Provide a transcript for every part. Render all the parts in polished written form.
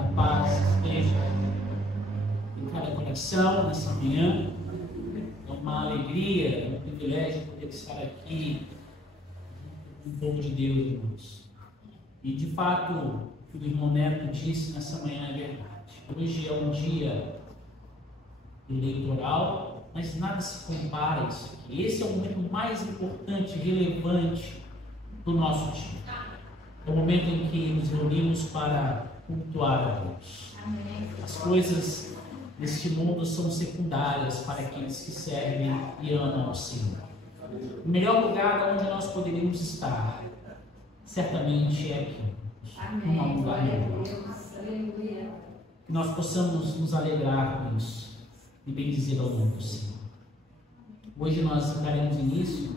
da paz esteja em cada coração nessa manhã. É uma alegria, um privilégio poder estar aqui com o povo de Deus, irmãos. E de fato, o que o irmão Neto disse nessa manhã é verdade. Hoje é um dia eleitoral, mas nada se compara a isso aqui. Esse é o momento mais importante e relevante do nosso dia. É o momento em que nos reunimos para cultuar a Deus. As coisas neste mundo são secundárias para aqueles que servem e amam ao Senhor. O melhor lugar onde nós poderíamos estar, certamente é aqui, num lugar melhor. Que nós possamos nos alegrar com isso e bendizer ao nome do Senhor. Hoje nós daremos início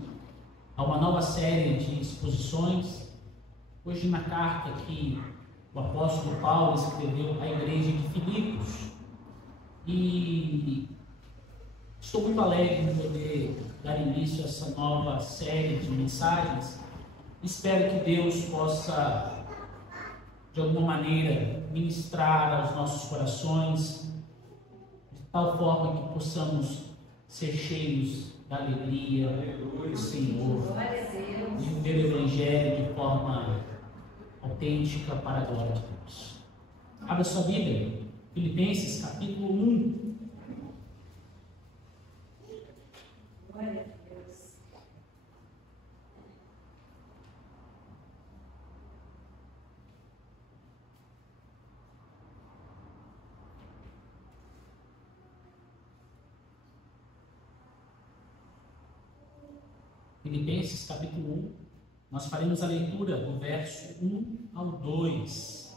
a uma nova série de exposições. Hoje, na carta que o apóstolo Paulo escreveu à igreja de Filipos, e estou muito alegre de poder dar início a essa nova série de mensagens. Espero que Deus possa, de alguma maneira, ministrar aos nossos corações, de tal forma que possamos ser cheios da alegria do Senhor, de viver o Evangelho de forma autêntica para a glória de Deus. Abra sua Bíblia, Filipenses capítulo 1. Glória a Deus. Filipenses capítulo 1. Nós faremos a leitura do verso 1 ao 2.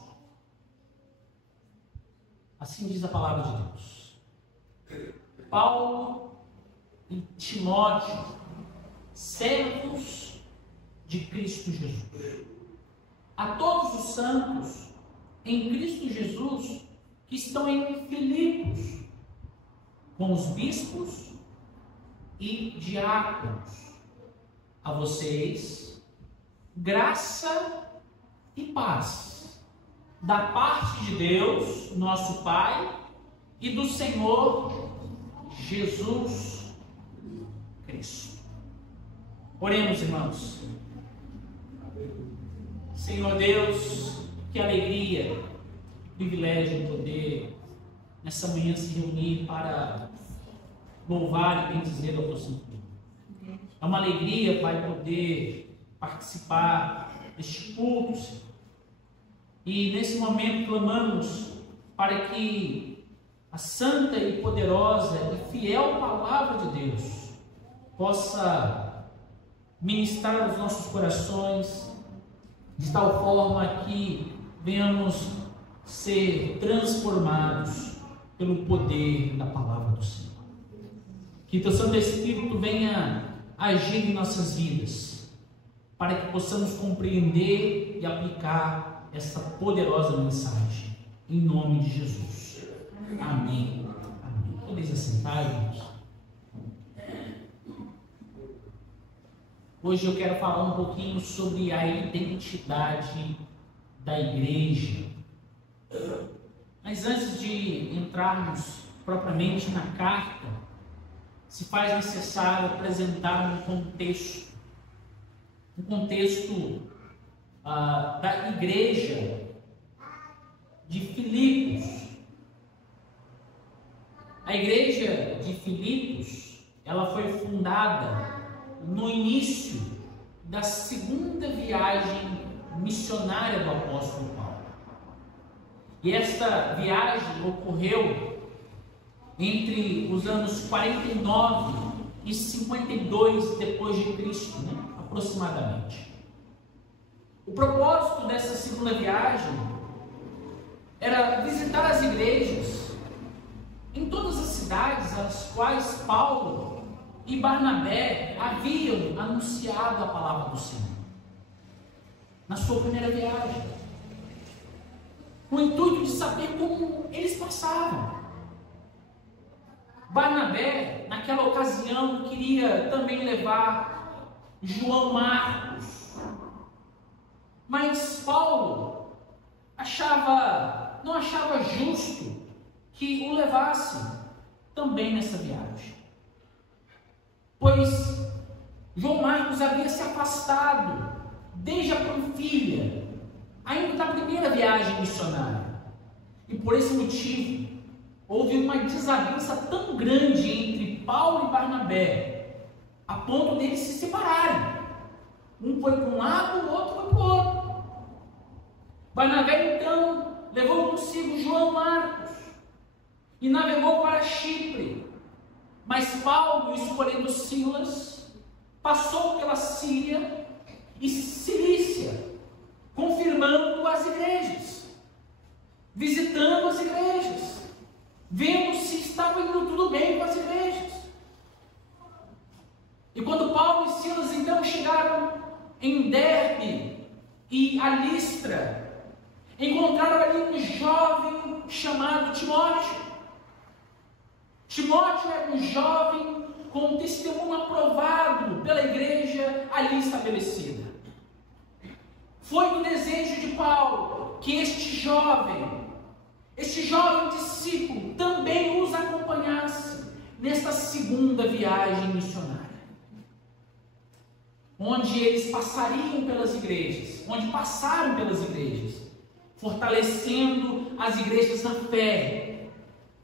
Assim diz a palavra de Deus. Paulo e Timóteo, servos de Cristo Jesus, a todos os santos em Cristo Jesus que estão em Filipos, com os bispos e diáconos, a vocês graça e paz da parte de Deus, nosso Pai, e do Senhor Jesus Cristo. Oremos, irmãos. Senhor Deus, que alegria, que privilégio poder nessa manhã se reunir para louvar e bendizer ao teu santo nome. É uma alegria, Pai, poder participar deste culto, e nesse momento clamamos para que a santa e poderosa e fiel palavra de Deus possa ministrar aos nossos corações de tal forma que venhamos ser transformados pelo poder da palavra do Senhor. Que teu Santo Espírito venha agir em nossas vidas, para que possamos compreender e aplicar essa poderosa mensagem, em nome de Jesus. Amém. Amém. Podeis assentar, irmãos. Hoje eu quero falar um pouquinho sobre a identidade da igreja. Mas antes de entrarmos propriamente na carta, se faz necessário apresentar um contexto da igreja de Filipos. A igreja de Filipos, ela foi fundada no início da segunda viagem missionária do apóstolo Paulo. E esta viagem ocorreu entre os anos 49 e 52 depois de Cristo, aproximadamente. O propósito dessa segunda viagem era visitar as igrejas em todas as cidades às quais Paulo e Barnabé haviam anunciado a palavra do Senhor na sua primeira viagem, com o intuito de saber como eles passavam. Barnabé, naquela ocasião, queria também levar João Marcos, mas Paulo achava não achava justo que o levasse também nessa viagem. Pois João Marcos havia se afastado desde a Panfilha, ainda da primeira viagem missionária. E por esse motivo, houve uma desavença tão grande entre Paulo e Barnabé, a ponto deles se separarem. Um foi para um lado, o outro foi para o outro. Barnabé, então, levou consigo João Marcos e navegou para Chipre. Mas Paulo, escolhendo Silas, passou pela Síria e Cilícia, confirmando as igrejas, visitando as igrejas, vendo se estava indo tudo bem com as igrejas. E quando Paulo e Silas então chegaram em Derbe e a Listra, encontraram ali um jovem chamado Timóteo. Timóteo era um jovem com um testemunho aprovado pela igreja ali estabelecida. Foi do desejo de Paulo que este jovem discípulo também os acompanhasse nesta segunda viagem missionária, onde eles passariam pelas igrejas, onde passaram pelas igrejas, fortalecendo as igrejas na fé.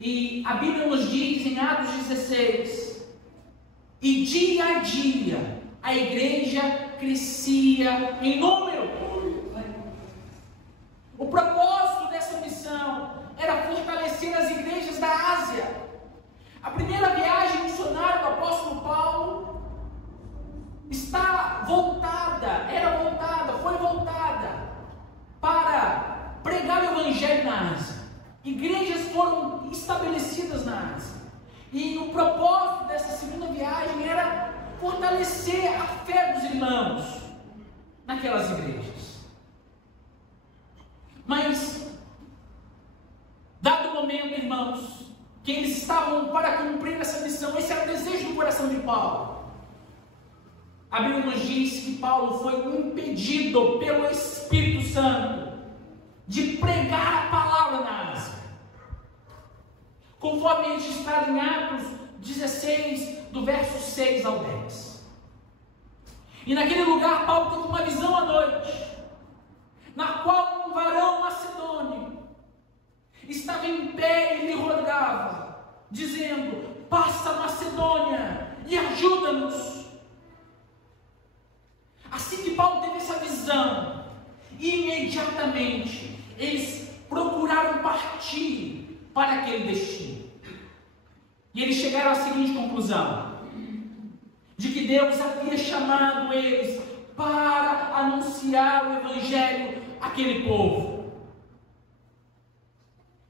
E a Bíblia nos diz em Atos 16, e dia a dia a igreja crescia em número. O propósito dessa missão era fortalecer as igrejas da Ásia. A primeira viagem missionária do apóstolo Paulo foi voltada para pregar o evangelho na Ásia. Igrejas foram estabelecidas na Ásia. E o propósito dessa segunda viagem era fortalecer a fé dos irmãos naquelas igrejas. Mas, dado o momento, irmãos, que eles estavam para cumprir essa missão, esse era o desejo do coração de Paulo. A Bíblia nos diz que Paulo foi impedido pelo Espírito Santo de pregar a palavra na Ásia, conforme é registrado em Atos 16, do verso 6 ao 10. E naquele lugar Paulo teve uma visão à noite, na qual um varão macedônio estava em pé e lhe rogava, dizendo: passa a Macedônia e ajuda-nos. Assim que Paulo teve essa visão, imediatamente eles procuraram partir para aquele destino. E eles chegaram à seguinte conclusão: de que Deus havia chamado eles para anunciar o evangelho àquele povo.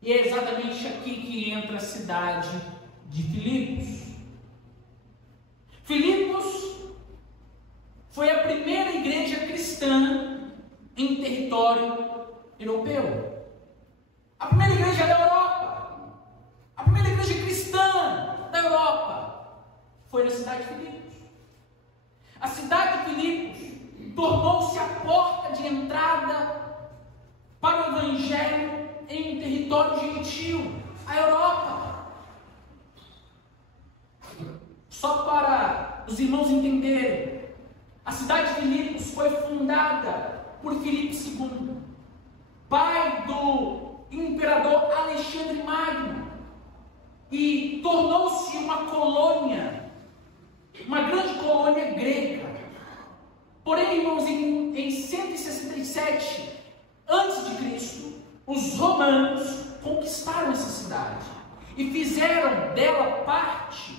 E é exatamente aqui que entra a cidade de Filipos. Filipos foi a primeira igreja cristã em território europeu. A primeira igreja da Europa, a primeira igreja cristã da Europa foi na cidade de Filipos. A cidade de Filipos tornou-se a porta de entrada para o evangelho em um território gentil, a Europa. Só para os irmãos entenderem, a cidade de Filipos foi fundada por Filipe II, pai do imperador Alexandre Magno, e tornou-se uma colônia, uma grande colônia grega. Porém, irmãos, em 167 a.C., os romanos conquistaram essa cidade e fizeram dela parte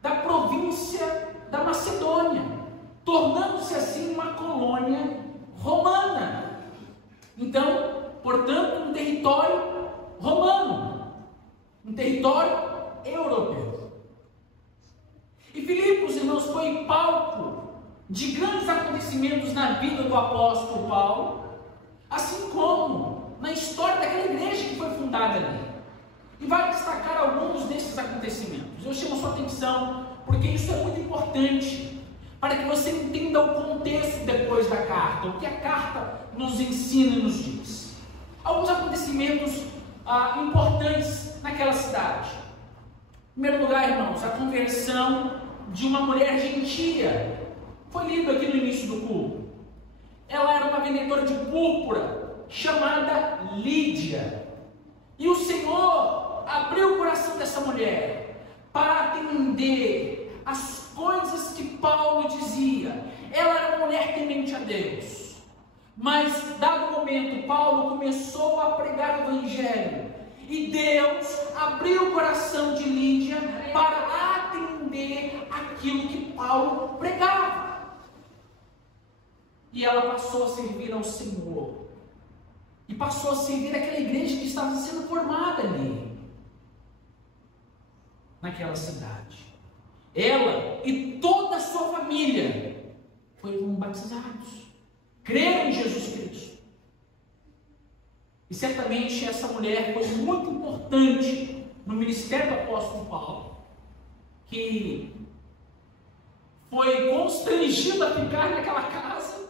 da província da Macedônia, tornando-se assim uma colônia romana. Então, portanto, um território romano, um território europeu. E Filipos, irmãos, foi palco de grandes acontecimentos na vida do apóstolo Paulo, assim como na história daquela igreja que foi fundada ali. E vai destacar alguns desses acontecimentos. Eu chamo a sua atenção porque isso é muito importante para que você entenda o contexto depois da carta, o que a carta nos ensina e nos diz. Alguns acontecimentos importantes naquela cidade. Em primeiro lugar, irmãos, a conversão de uma mulher gentia. Foi lido aqui no início do culto. Ela era uma vendedora de púrpura, chamada Lídia. E o Senhor abriu o coração dessa mulher para atender as coisas que Paulo dizia. Ela era uma mulher temente a Deus. Mas, dado o momento, Paulo começou a pregar o Evangelho. E Deus abriu o coração de Lídia para atender aquilo que Paulo pregava. E ela passou a servir ao Senhor. E passou a servir aquela igreja que estava sendo formada ali, naquela cidade. Ela e toda a sua família foram batizados, creram em Jesus Cristo. E certamente essa mulher foi muito importante no ministério do apóstolo Paulo, que foi constrangido a ficar naquela casa,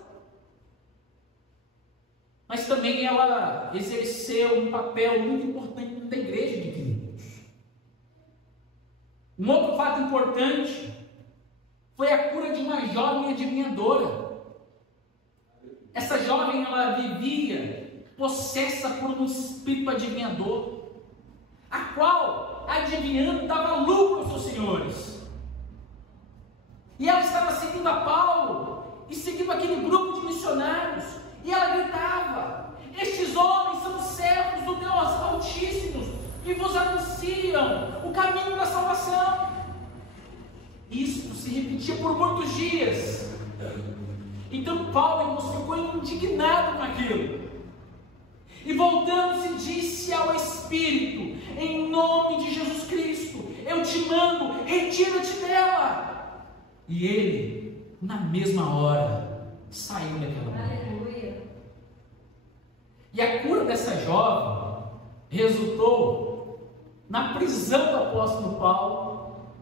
mas também ela exerceu um papel muito importante na igreja de Filipos. Um outro fato importante foi a cura de uma jovem adivinhadora. Essa jovem, ela vivia possessa por um espírito adivinhador, a qual, adivinhando, dava lucro aos seus senhores. E ela estava seguindo a Paulo e seguindo aquele grupo de missionários, e ela gritava: estes homens são servos do Deus Altíssimo e vos anunciam o caminho da salvação. Isso se repetia por muitos dias. Então Paulo, irmãos, ficou indignado com aquilo. E voltando-se, disse ao Espírito: em nome de Jesus Cristo, eu te mando, retira-te dela. E ele, na mesma hora, saiu daquela mulher. E a cura dessa jovem resultou na prisão do apóstolo Paulo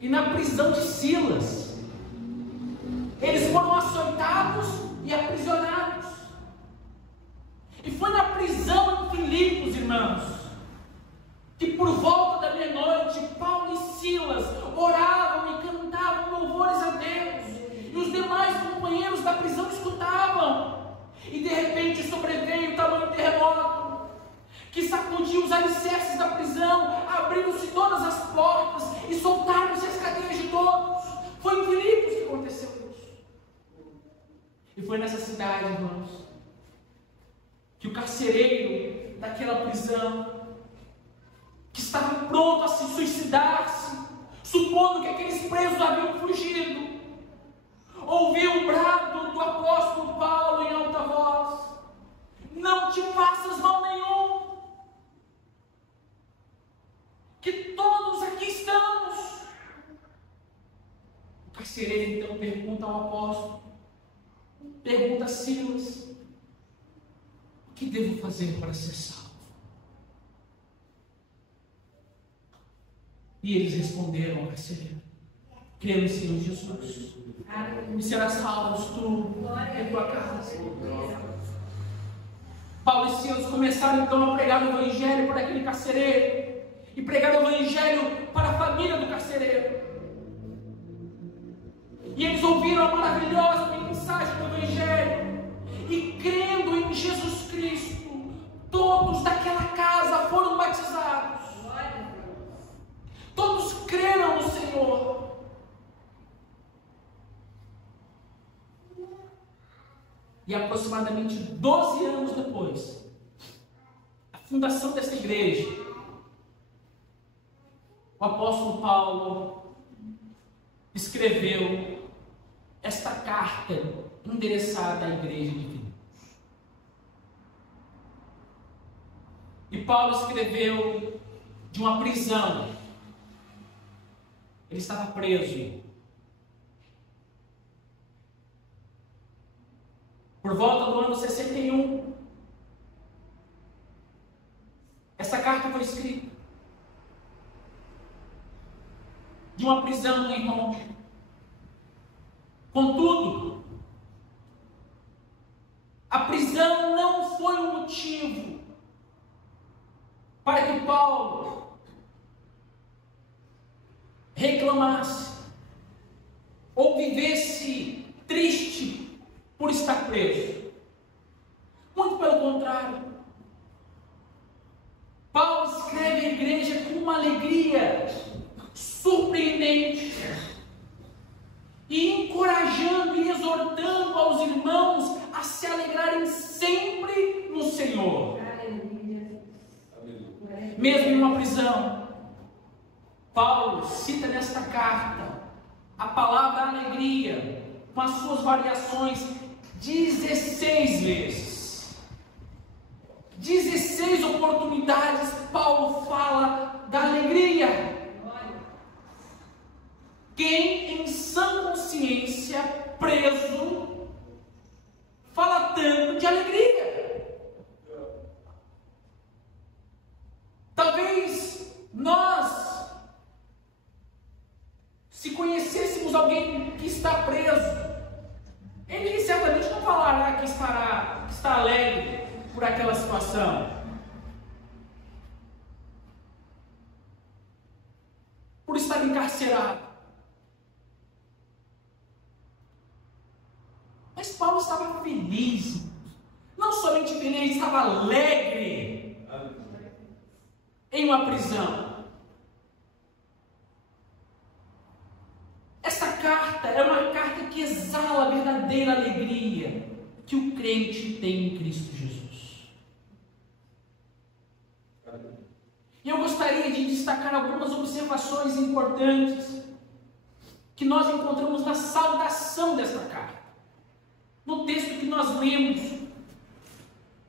e na prisão de Silas. Eles foram açoitados e aprisionados. E foi na prisão em Filipos, irmãos, que por volta da meia-noite, Paulo e Silas oravam e cantavam louvores a Deus. E os demais companheiros da prisão escutavam. E de repente sobreveio um tamanho terremoto que sacudiu os alicerces da prisão, abriram-se todas as portas e soltaram-se as cadeias de todos. Foi em Filipos que aconteceu isso. E foi nessa cidade, irmãos, que o carcereiro daquela prisão, que estava pronto a se suicidar-se, supondo que aqueles presos haviam fugido, ouviu o brado do apóstolo Paulo em alta voz: não te faças mal nenhum, que todos aqui estamos. O carcereiro então pergunta ao apóstolo, pergunta a Silas: o que devo fazer para ser salvo? E eles responderam ao carcereiro: crê no Senhor Jesus, e serás salvo tu e tua casa. Paulo e Silas começaram então a pregar o Evangelho para aquele carcereiro, e pregar o Evangelho para a família do carcereiro. E eles ouviram a maravilhosa mensagem do Evangelho, e crendo em Jesus Cristo, todos daquela casa foram batizados. Todos creram no Senhor. E aproximadamente 12 anos depois, a fundação dessa igreja, o apóstolo Paulo escreveu esta carta endereçada à igreja de Filipos. E Paulo escreveu de uma prisão. Ele estava preso. Por volta do ano 61, essa carta foi escrita de uma prisão, irmão. Contudo, a prisão não foi o motivo Paulo reclamasse ou vivesse triste por estar preso. Muito pelo contrário. Paulo escreve à igreja com uma alegria surpreendente e encorajando e exortando aos irmãos a se alegrarem sempre no Senhor. Mesmo em uma prisão, Paulo cita nesta carta a palavra alegria, com as suas variações, 16 vezes. 16 oportunidades Paulo fala da alegria. Quem em sã consciência, preso, fala tanto de alegria? Talvez nós, se conhecêssemos alguém que está preso, ele certamente não falará que está alegre por aquela situação. Por estar encarcerado. Mas Paulo estava feliz. Não somente feliz, estava alegre em uma prisão. Essa carta é uma carta que exala a verdadeira alegria que o crente tem em Cristo Jesus. E eu gostaria de destacar algumas observações importantes que nós encontramos na saudação desta carta. No texto que nós lemos,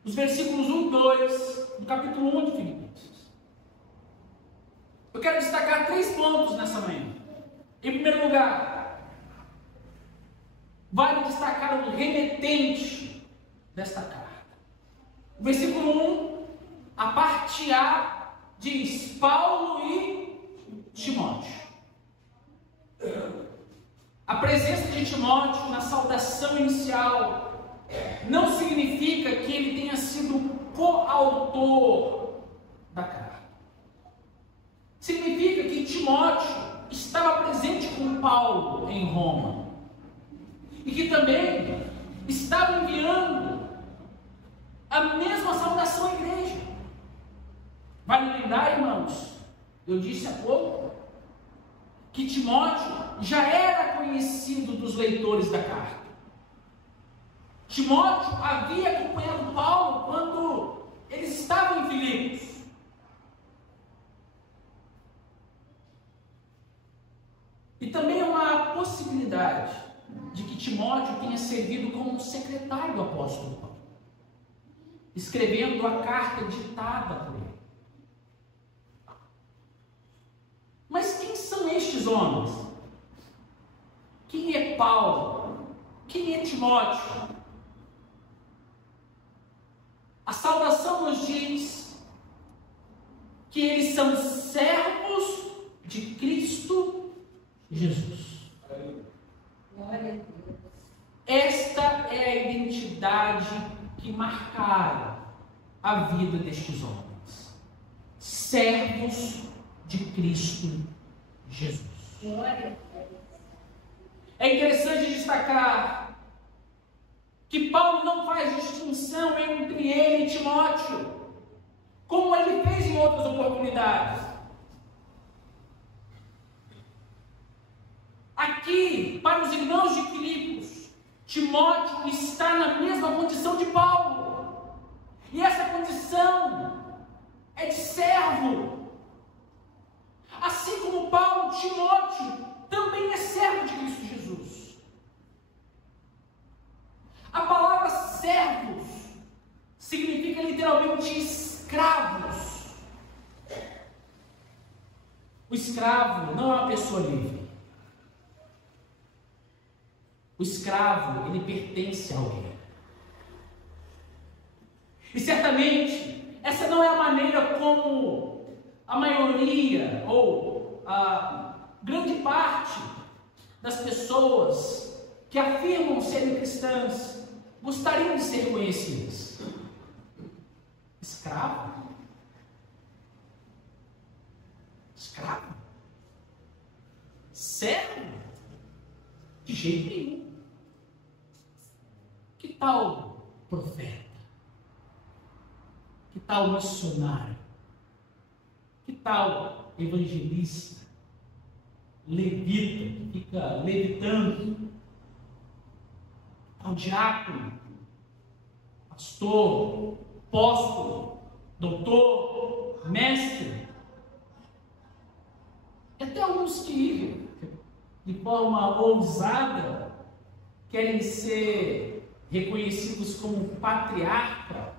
os versículos 1 e 2, do capítulo 1 de Filipenses. Eu quero destacar 3 pontos nessa manhã. Em primeiro lugar, vale destacar o remetente desta carta. O versículo 1, a parte A, diz Paulo e Timóteo. A presença de Timóteo na saudação inicial não significa que ele tenha sido coautor da carta. Significa que Timóteo estava presente com Paulo em Roma e que também estava enviando a mesma saudação à igreja. Vale lembrar, irmãos, eu disse há pouco que Timóteo já era conhecido dos leitores da carta. Timóteo havia acompanhado Paulo quando eles estavam em Filipos. E também há uma possibilidade de que Timóteo tenha servido como secretário do apóstolo Paulo, escrevendo a carta ditada por ele. Mas quem são estes homens? Quem é Paulo? Quem é Timóteo? A saudação nos diz que eles são servos de Cristo Jesus. Glória a Deus. Esta é a identidade que marcara a vida destes homens. Servos de Cristo Jesus. Glória a Deus. É interessante destacar que Paulo não faz distinção entre ele e Timóteo, como ele fez em outras oportunidades. Aqui, para os irmãos de Filipos, Timóteo está na mesma condição de Paulo. E essa condição é de servo. Assim como Paulo, Timóteo também é servo de Cristo Jesus. A palavra servos significa literalmente escravos. O escravo não é uma pessoa livre. O escravo, ele pertence a alguém. E certamente, essa não é a maneira como a maioria ou a grande parte das pessoas que afirmam serem cristãs gostariam de ser conhecidas. Escravo? Escravo? Servo? De jeito nenhum. Que tal profeta? Que tal missionário? Que tal evangelista? Levita, que fica levitando? Que tal diácono? Pastor? Apóstolo? Doutor? Mestre? E até alguns que, de forma ousada, querem ser reconhecidos como patriarca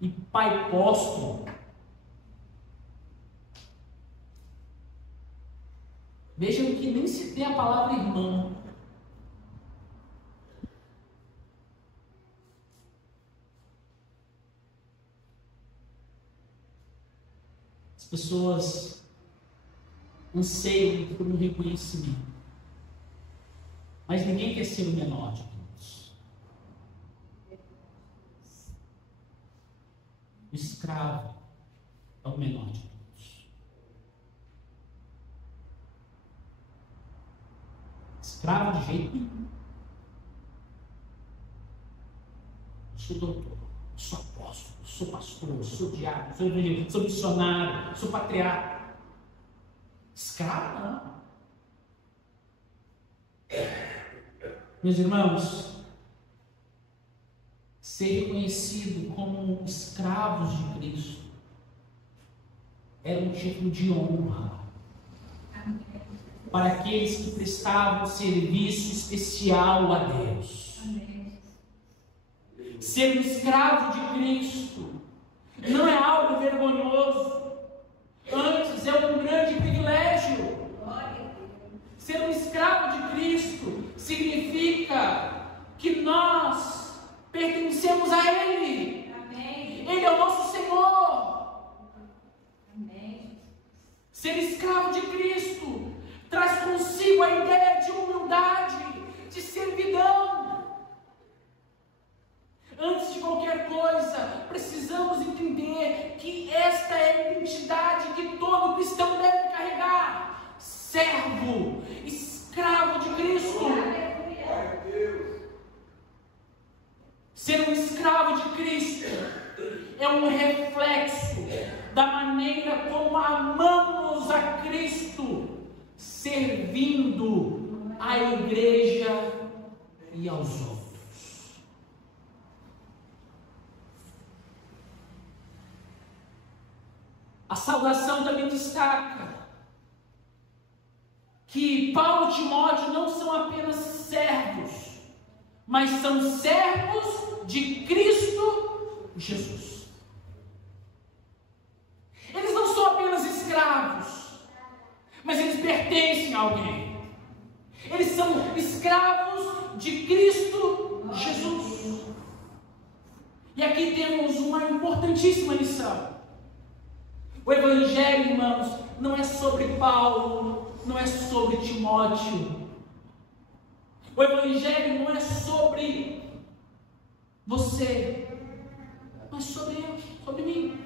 e pai apóstolo. Vejam que nem se tem a palavra irmão. As pessoas anseiam por um reconhecimento, mas ninguém quer ser o menor de todos. O escravo é o menor de todos. Escravo de jeito nenhum. Eu sou doutor, eu sou apóstolo, eu sou pastor, eu sou diácono, eu sou evangelista, sou missionário, eu sou patriarca. Escravo não. Meus irmãos, ser reconhecido como escravos de Cristo era um título de honra para aqueles que prestavam serviço especial a Deus. Ser um escravo de Cristo não é algo vergonhoso, antes é um grande privilégio. Ser um escravo de Cristo significa que nós pertencemos a Ele. Amém. Ele é o nosso Senhor. Amém. Ser escravo de Cristo traz consigo a ideia de humildade, de servidão. Antes de qualquer coisa, precisamos entender que esta é a identidade que todo cristão deve carregar. Servo, escravo de Cristo. Ser um escravo de Cristo é um reflexo da maneira como amamos a Cristo, servindo a igreja e aos outros. A saudação também destaca que Paulo e Timóteo não são apenas servos, mas são servos de Cristo Jesus. Eles não são apenas escravos, mas eles pertencem a alguém. Eles são escravos de Cristo Jesus. E aqui temos uma importantíssima lição. O Evangelho, irmãos, não é sobre Paulo, não é sobre Timóteo. O Evangelho não é sobre você, mas sobre eu, sobre mim.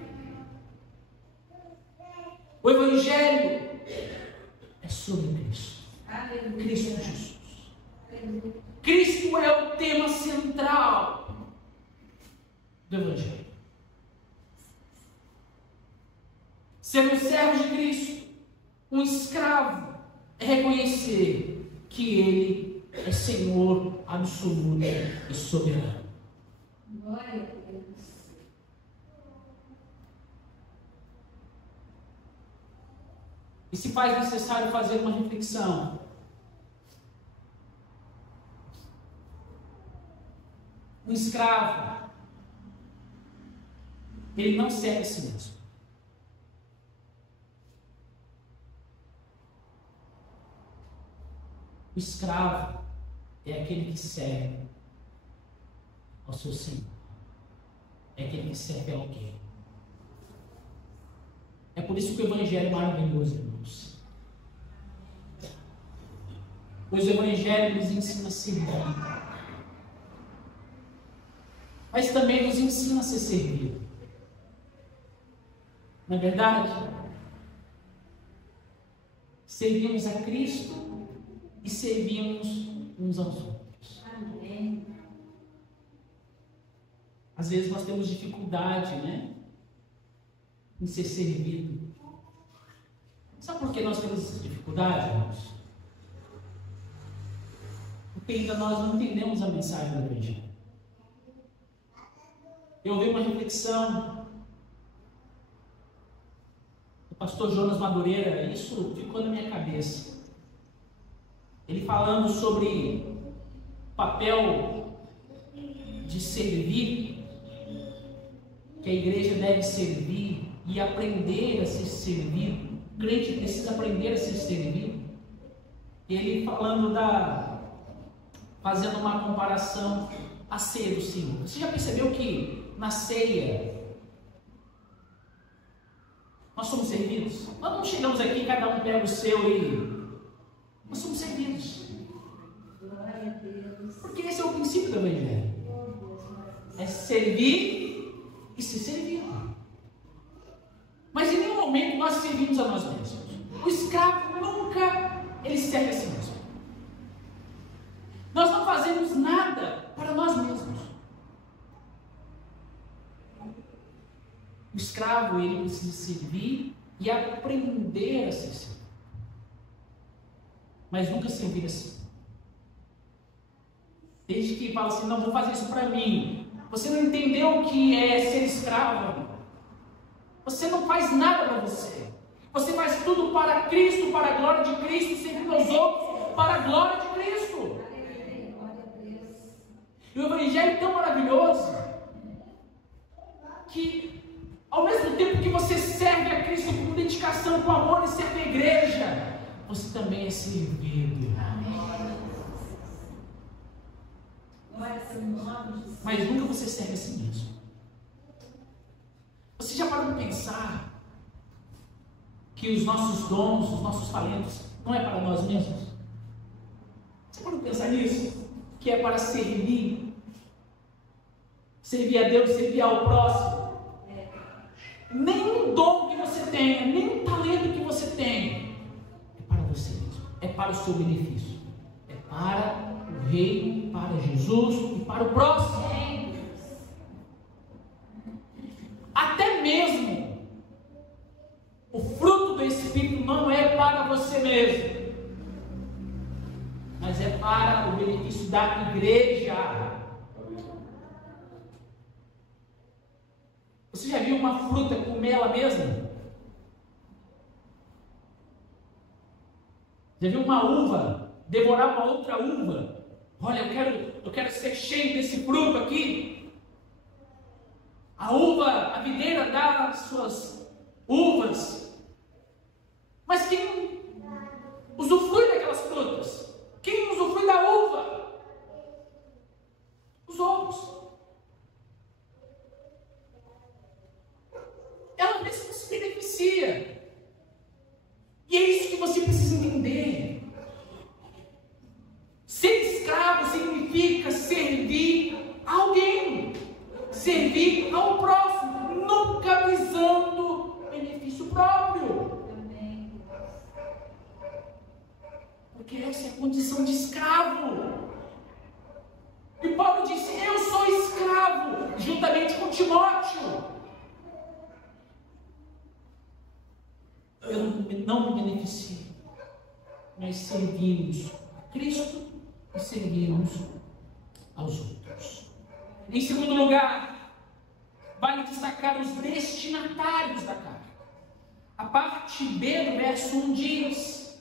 O Evangelho é sobre Cristo. Cristo Jesus. Cristo é o tema central do Evangelho. Ser um servo de Cristo, um escravo, é reconhecer que Ele é Senhor absoluto e soberano. Glória a Deus. E se faz necessário fazer uma reflexão. Um escravo, ele não serve a si mesmo. O escravo é aquele que serve ao seu Senhor. É aquele que serve a alguém. É por isso que o Evangelho é maravilhoso, irmãos. Pois o Evangelho nos ensina a servir. Mas também nos ensina a ser servido. Não é verdade? servimos a Cristo e servimos uns aos outros. Amém. Às vezes nós temos dificuldade, em ser servido. Sabe por que nós temos essa dificuldade, irmãos? Porque ainda nós não entendemos a mensagem do Evangelho. Eu ouvi uma reflexão do pastor Jonas Madureira, isso ficou na minha cabeça. Ele falando sobre o papel de servir, que a igreja deve servir e aprender a ser servido. O crente precisa aprender a ser servido. Ele falando fazendo uma comparação à ceia do Senhor. Você já percebeu que na ceia nós somos servidos? Nós não chegamos aqui, cada um pega o seu e nós somos servidos. Glória a Deus. Porque esse é o princípio do Evangelho. É servir e ser servido. Mas em nenhum momento nós servimos a nós mesmos. O escravo nunca ele serve a si mesmo. Nós não fazemos nada para nós mesmos. O escravo ele precisa servir e aprender a ser servido. Mas nunca servir assim. Desde que fala assim, não vou fazer isso para mim. Você não entendeu o que é ser escravo. Você não faz nada para você. Você faz tudo para Cristo, para a glória de Cristo, servindo aos outros, para a glória de Cristo. Glória a Deus. E o Evangelho é tão maravilhoso que, ao mesmo tempo que você serve a Cristo com dedicação, com amor e serve a igreja, você também é servido. Mas nunca você serve a si mesmo. Você já parou para pensar que os nossos dons, os nossos talentos, não é para nós mesmos? Você parou para pensar nisso? Que é para servir. Servir a Deus, servir ao próximo. Nenhum dom que você tenha, nenhum talento que você tenha, é para você mesmo. É para o seu benefício. É para o reino, para Jesus e para o próximo. Até mesmo o fruto do Espírito não é para você mesmo, mas é para o benefício da igreja. Você já viu uma fruta comer ela mesma? Já viu uma uva devorar uma outra uva? Olha, eu quero ser cheio desse fruto aqui. A uva, a videira dá as suas uvas. Mas quem usufrui daquelas frutas? Quem usufrui da uva? Os outros. Ela mesma se beneficia. E é isso que você precisa entender. Ser escravo significa servir a alguém, servir ao próximo, nunca visando benefício próprio. Porque essa é a condição de escravo. E Paulo disse: eu sou escravo, juntamente com Timóteo. Eu não me beneficio, mas servimos a Cristo e servimos aos outros. Em segundo lugar, vale destacar os destinatários da carta. A parte B do verso 1 diz: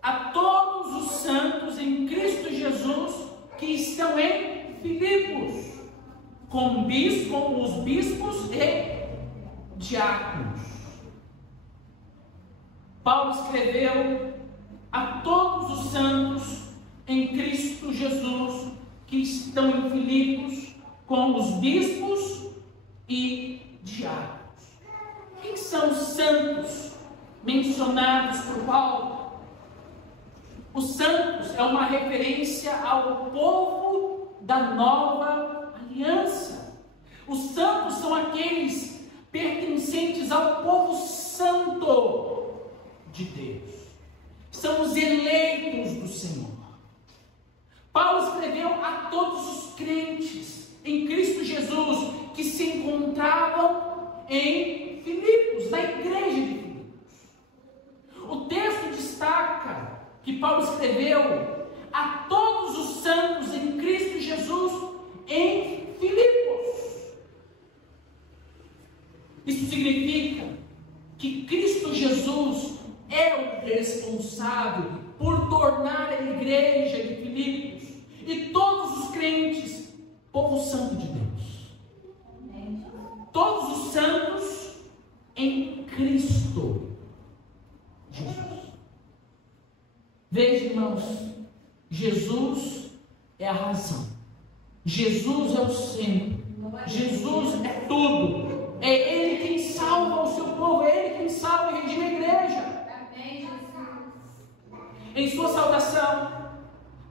a todos os santos em Cristo Jesus que estão em Filipos, com os bispos e diáconos. Paulo escreveu a todos os santos em Cristo Jesus que estão em Filipos, com os bispos e diáconos. Quem são os santos mencionados por Paulo? Os santos é uma referência ao povo da nova aliança. Os santos são aqueles pertencentes ao povo santo de Deus. são os eleitos do Senhor. Paulo escreveu a todos os crentes em Cristo Jesus que se encontravam em Filipos, na igreja de Filipos. O texto destaca que Paulo escreveu a todos os santos em Cristo Jesus em Filipos. Isso significa que Cristo Jesus é o responsável por tornar a igreja de Filipos e todos os crentes povo santo de Deus. Todos os santos em Cristo Jesus. Veja, irmãos, Jesus é a razão. Jesus é o centro. Jesus é tudo. É Ele quem salva o seu povo. É Ele quem salva e redime a igreja. Em sua saudação,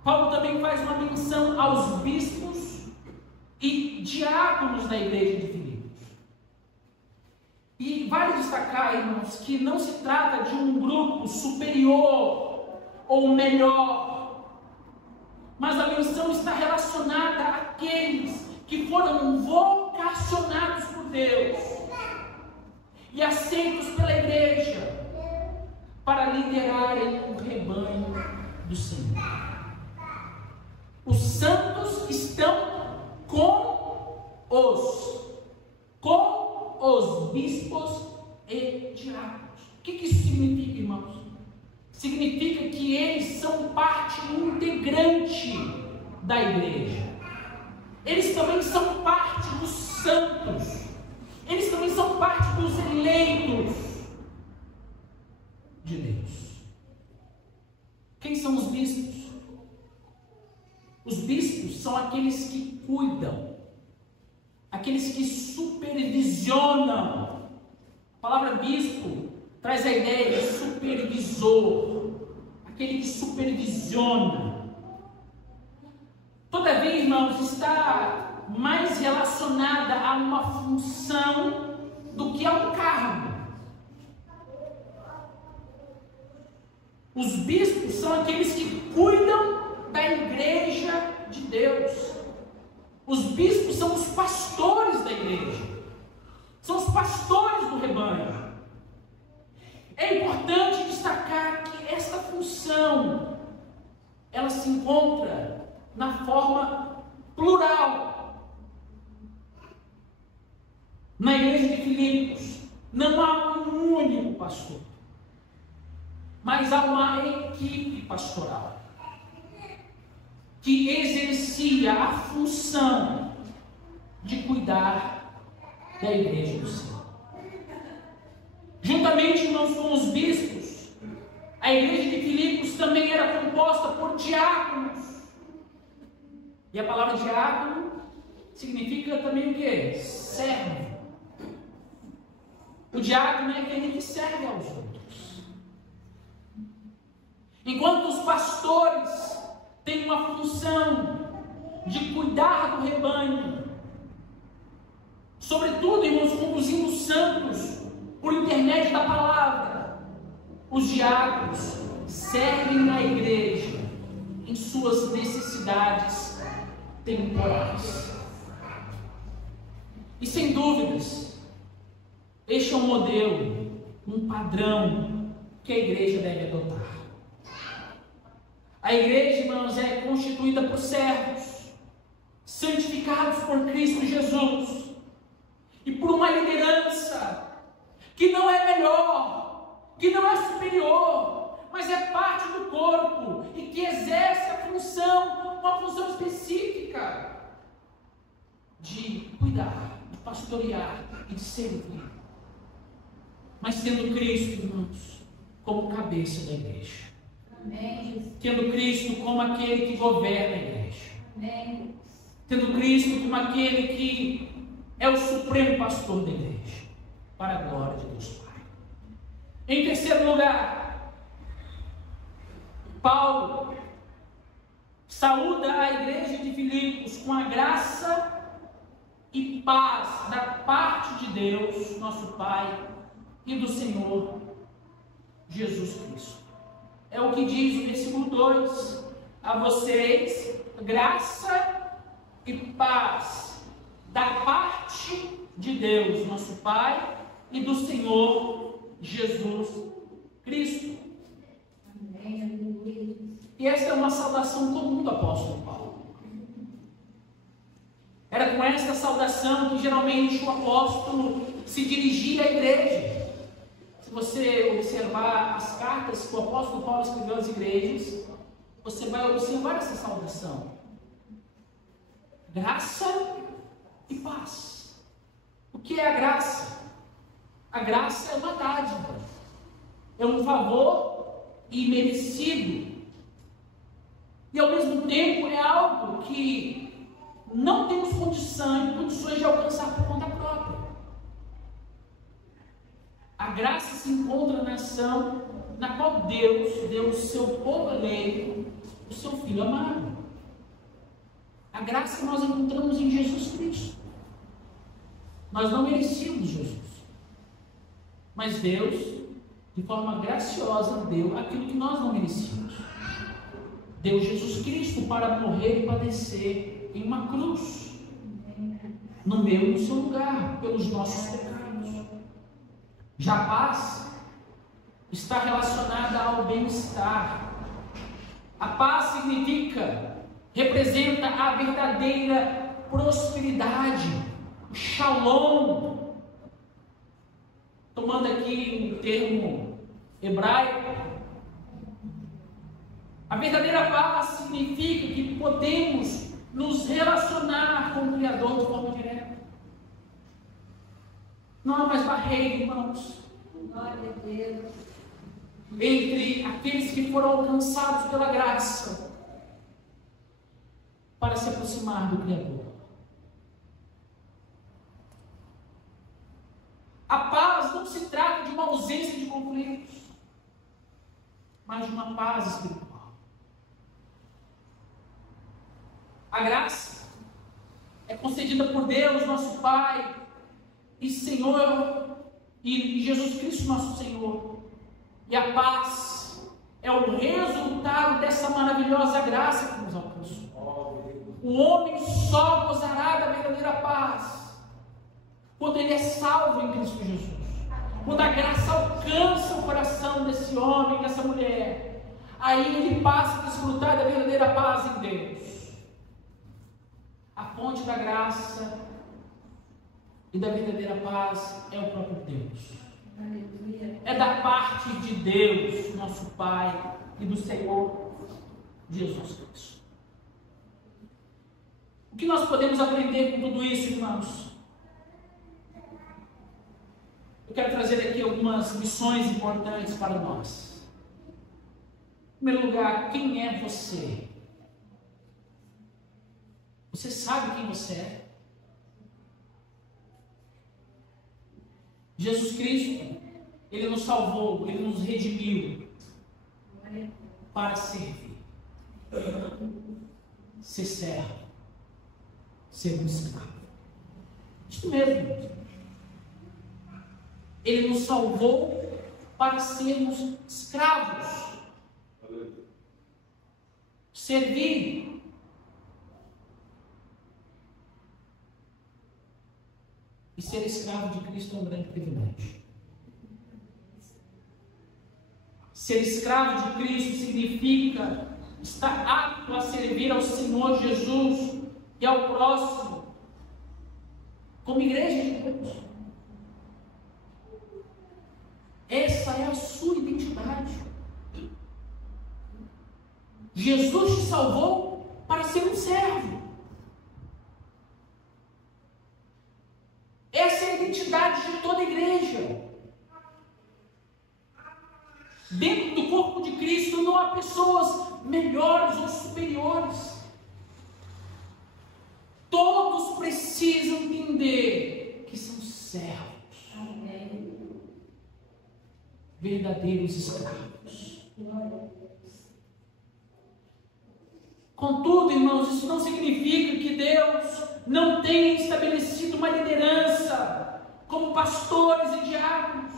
Paulo também faz uma menção aos bispos e diáconos da igreja de Filipos. E vale destacar, irmãos, que não se trata de um grupo superior ou melhor, mas a menção está relacionada àqueles que foram vocacionados por Deus e aceitos pela igreja para liderarem o rebanho do Senhor. Os santos estão com os bispos e diáconos. O que isso significa, irmãos? Significa que eles são parte integrante da igreja. Eles também são parte dos santos. Eles também são parte dos eleitos de Deus. Quem são os bispos? Os bispos são aqueles que cuidam, aqueles que supervisionam. A palavra bispo traz a ideia de supervisor, aquele que supervisiona. Todavia, irmãos, está mais relacionada a uma função do que a um cargo. Os bispos são aqueles que cuidam da igreja de Deus. Os bispos são os pastores da igreja, são os pastores do rebanho. É importante destacar que esta função, ela se encontra na forma plural. Na igreja de Filipos, não há um único pastor, mas há uma equipe pastoral que exercia a função de cuidar da igreja do Senhor. Juntamente, irmãos, com os bispos, a igreja de Filipos também era composta por diáconos. E a palavra diácono significa também o quê? Servo. O diácono é aquele que serve aos outros. Enquanto os pastores têm uma função de cuidar do rebanho, sobretudo, irmãos, conduzindo os santos por intermédio da palavra, os diáconos servem na igreja em suas necessidades temporais. E sem dúvidas, este é um modelo, um padrão que a igreja deve adotar. A igreja, irmãos, é constituída por servos, santificados por Cristo Jesus, e por uma liderança que não é melhor, que não é superior, mas é parte do corpo e que exerce a função, uma função específica de cuidar, de pastorear e de servir. Mas tendo Cristo, irmãos, como cabeça da igreja. Amém. Tendo Cristo como aquele que governa a igreja. Amém. Tendo Cristo como aquele que é o supremo pastor da igreja, para a glória de Deus Pai. Em terceiro lugar, Paulo saúda a igreja de Filipos com a graça e paz da parte de Deus, nosso Pai, e do Senhor Jesus Cristo. é o que diz o versículo 2: a vocês, graça e paz, da parte de Deus, nosso Pai, e do Senhor Jesus Cristo. Amém. E esta é uma saudação comum do apóstolo Paulo. Era com esta saudação que geralmente o apóstolo se dirigia à igreja. Se você observar as cartas que o apóstolo Paulo escreveu às igrejas, você vai observar essa saudação: graça e paz. O que é a graça? A graça é uma dádiva, é um favor imerecido, e ao mesmo tempo é algo que não temos condições de alcançar por conta própria. A graça se encontra na ação na qual Deus deu o seu povo eleito, o seu Filho amado. A graça nós encontramos em Jesus Cristo. Nós não merecíamos Jesus, mas Deus, de forma graciosa, deu aquilo que nós não merecíamos. Deu Jesus Cristo para morrer e padecer em uma cruz, no meu e no seu lugar, pelos nossos pecados. Já a paz está relacionada ao bem-estar. A paz representa a verdadeira prosperidade, o shalom. Tomando aqui um termo hebraico, a verdadeira paz significa que podemos nos relacionar com o Criador de forma direta. Não há mais barreira, irmãos, Glória a Deus. entre aqueles que foram alcançados pela graça para se aproximar do Criador. A paz não se trata de uma ausência de conflitos, mas de uma paz espiritual. A graça é concedida por Deus, nosso Pai e Senhor, e Jesus Cristo, nosso Senhor. E a paz é o resultado dessa maravilhosa graça que nos alcançou. O homem só gozará da verdadeira paz quando ele é salvo em Cristo Jesus. Quando a graça alcança o coração desse homem, dessa mulher, aí ele passa a desfrutar da verdadeira paz em Deus. A fonte da graça e da verdadeira paz é o próprio Deus. Aleluia. É da parte de Deus, nosso Pai, e do Senhor Jesus Cristo. O que nós podemos aprender com tudo isso, irmãos? Eu quero trazer aqui algumas lições importantes para nós. Em primeiro lugar, quem é você? Você sabe quem você é? Jesus Cristo, Ele nos salvou, Ele nos redimiu para servir, ser servo, ser um escravo. Isso mesmo. Ele nos salvou para sermos escravos, servir. E ser escravo de Cristo é um grande privilégio. Ser escravo de Cristo significa estar apto a servir ao Senhor Jesus e ao próximo, como igreja de Deus. Essa é a sua identidade. Jesus te salvou para ser um servo. Essa é a identidade de toda igreja. Dentro do corpo de Cristo não há pessoas melhores ou superiores. Todos precisam entender que são servos. Amém. Verdadeiros escravos. Glória a Deus. Contudo, irmãos, isso não significa que Deus não tenha estabelecido uma liderança como pastores e diáconos.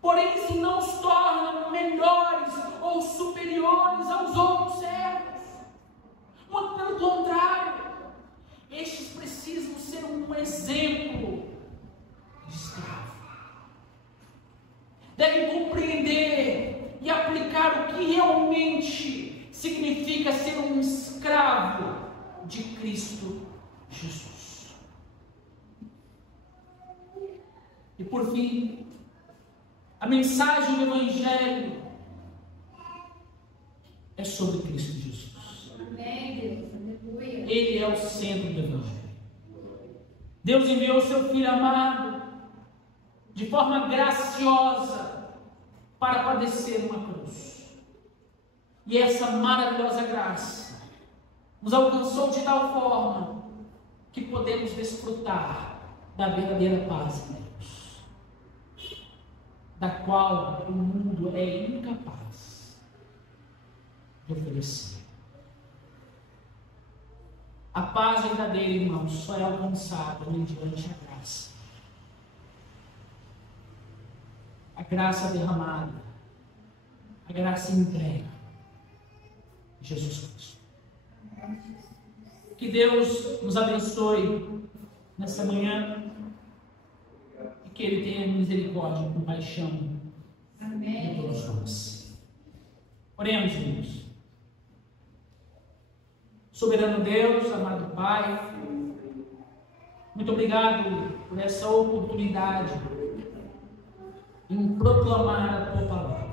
Porém, isso não os torna melhores deve compreender e aplicar o que realmente significa ser um escravo de Cristo Jesus. E por fim, a mensagem do Evangelho é sobre Cristo Jesus. Amém, Deus. Aleluia. Ele é o centro do Evangelho. Deus enviou seu Filho amado de forma graciosa para padecer uma cruz. E essa maravilhosa graça nos alcançou de tal forma que podemos desfrutar da verdadeira paz em Deus, da qual o mundo é incapaz de oferecer. A paz verdadeira, irmãos, só é alcançada mediante a graça. A graça derramada, a graça entregue de Jesus Cristo. Que Deus nos abençoe nessa manhã e que Ele tenha misericórdia e compaixão de todos nós. Oremos, irmãos. Soberano Deus, amado Pai, muito obrigado por essa oportunidade em proclamar a Tua palavra.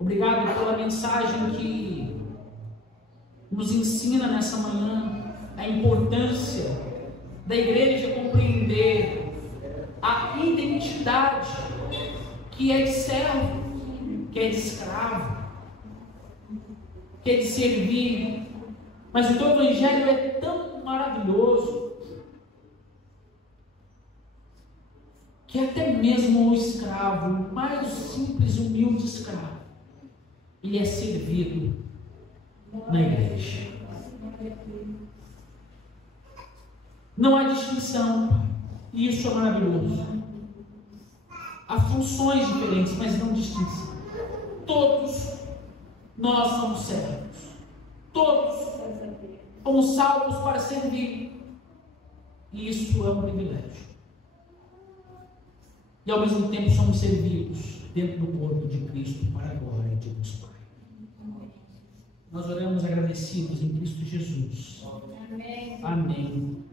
Obrigado pela mensagem que nos ensina nessa manhã a importância da igreja compreender a identidade que é de servo, que é de escravo, que é de servir. Mas o Teu Evangelho é tão maravilhoso que até mesmo o escravo, o mais simples, humilde escravo, ele é servido na igreja. Não há distinção, e isso é maravilhoso. Há funções diferentes, mas não distinção. Todos nós somos servos. Todos fomos salvos para servir. E isso é um privilégio. E ao mesmo tempo somos servidos dentro do corpo de Cristo para a glória de Deus Pai. Nós oramos agradecidos em Cristo Jesus. Amém. Amém.